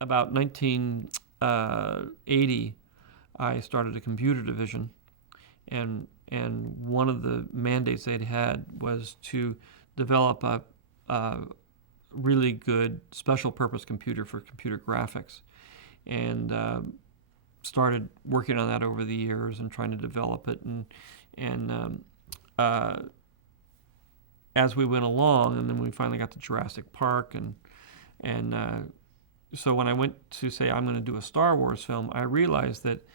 about 1980, I started a computer division, and one of the mandates they'd had was to develop a really good special purpose computer for computer graphics, and started working on that over the years and trying to develop it, and as we went along, and then we finally got to Jurassic Park, and so when I went to say I'm going to do a Star Wars film, I realized that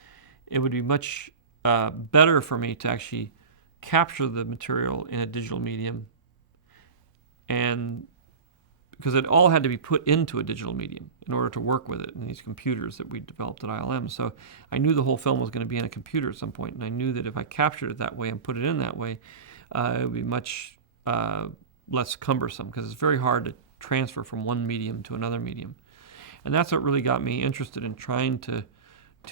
it would be much better for me to actually capture the material in a digital medium, and because it all had to be put into a digital medium in order to work with it in these computers that we developed at ILM. So I knew the whole film was going to be in a computer at some point, and I knew that if I captured it that way and put it in that way, it would be much less cumbersome, because it's very hard to transfer from one medium to another medium. And that's what really got me interested in trying to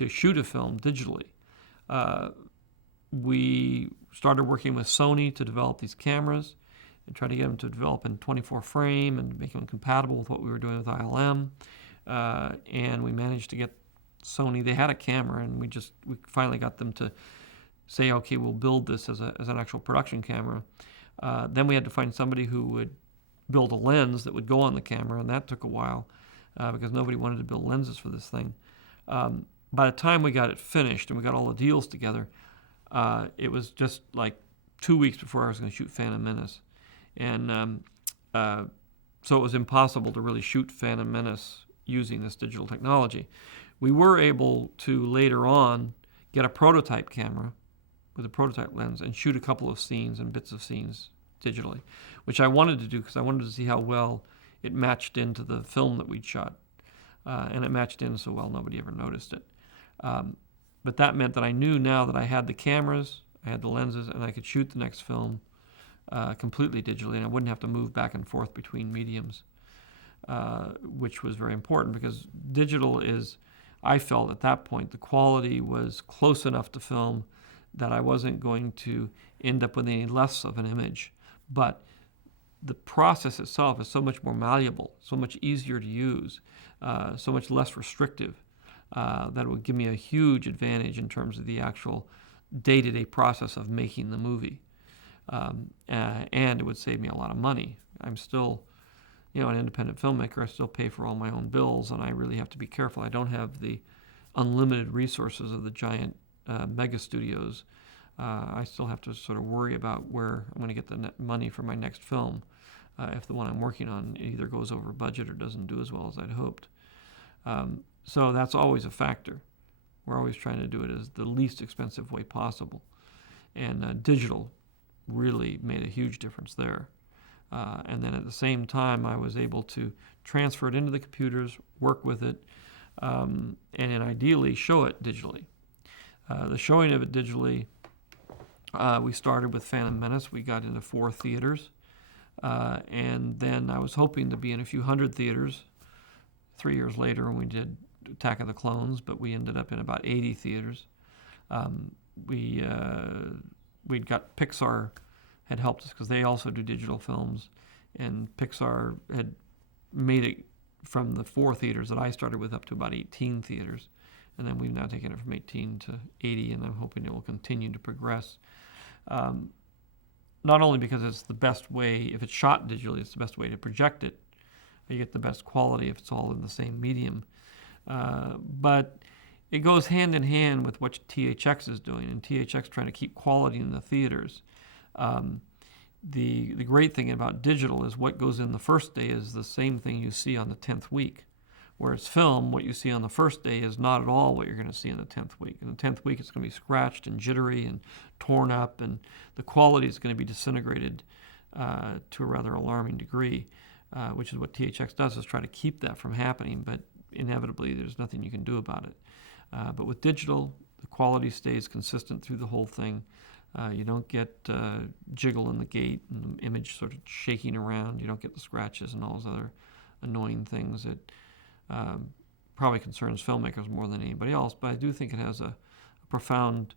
shoot a film digitally. We started working with Sony to develop these cameras and try to get them to develop in 24 frame and make them compatible with what we were doing with ILM. And we managed to get Sony, they had a camera, and we finally got them to say, okay, we'll build this as an actual production camera. Then we had to find somebody who would build a lens that would go on the camera, and that took a while because nobody wanted to build lenses for this thing. By the time we got it finished and we got all the deals together, it was just like 2 weeks before I was going to shoot Phantom Menace. And so it was impossible to really shoot Phantom Menace using this digital technology. We were able to later on get a prototype camera with a prototype lens and shoot a couple of scenes and bits of scenes digitally, which I wanted to do because I wanted to see how well it matched into the film that we'd shot. And it matched in so well nobody ever noticed it. But that meant that I knew now that I had the cameras, I had the lenses, and I could shoot the next film completely digitally, and I wouldn't have to move back and forth between mediums, which was very important because digital is, I felt at that point, the quality was close enough to film that I wasn't going to end up with any less of an image. But the process itself is so much more malleable, so much easier to use, so much less restrictive, that it would give me a huge advantage in terms of the actual day-to-day process of making the movie. And it would save me a lot of money. I'm still, an independent filmmaker. I still pay for all my own bills, and I really have to be careful. I don't have the unlimited resources of the giant mega studios. I still have to sort of worry about where I'm going to get the money for my next film if the one I'm working on either goes over budget or doesn't do as well as I'd hoped. So that's always a factor. We're always trying to do it as the least expensive way possible. And digital really made a huge difference there. And then at the same time, I was able to transfer it into the computers, work with it, and then ideally show it digitally. The showing of it digitally, we started with Phantom Menace. We got into 4 theaters. And then I was hoping to be in a few hundred theaters 3 years later when we did Attack of the Clones, but we ended up in about 80 theaters. We'd got Pixar had helped us because they also do digital films, and Pixar had made it from the 4 theaters that I started with up to about 18 theaters, and then we've now taken it from 18 to 80, and I'm hoping it will continue to progress. Not only because it's the best way, if it's shot digitally, it's the best way to project it. You get the best quality if it's all in the same medium. But it goes hand in hand with what THX is doing, and THX trying to keep quality in the theaters. The great thing about digital is what goes in the first day is the same thing you see on the 10th week. Where it's film, what you see on the first day is not at all what you're going to see in the 10th week. In the 10th week, it's going to be scratched and jittery and torn up, and the quality is going to be disintegrated to a rather alarming degree, which is what THX does, is try to keep that from happening, but inevitably there's nothing you can do about it. But with digital, the quality stays consistent through the whole thing. You don't get jiggle in the gate and the image sort of shaking around. You don't get the scratches and all those other annoying things that probably concerns filmmakers more than anybody else, but I do think it has a profound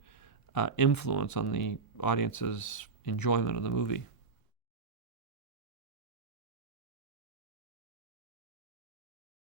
influence on the audience's enjoyment of the movie.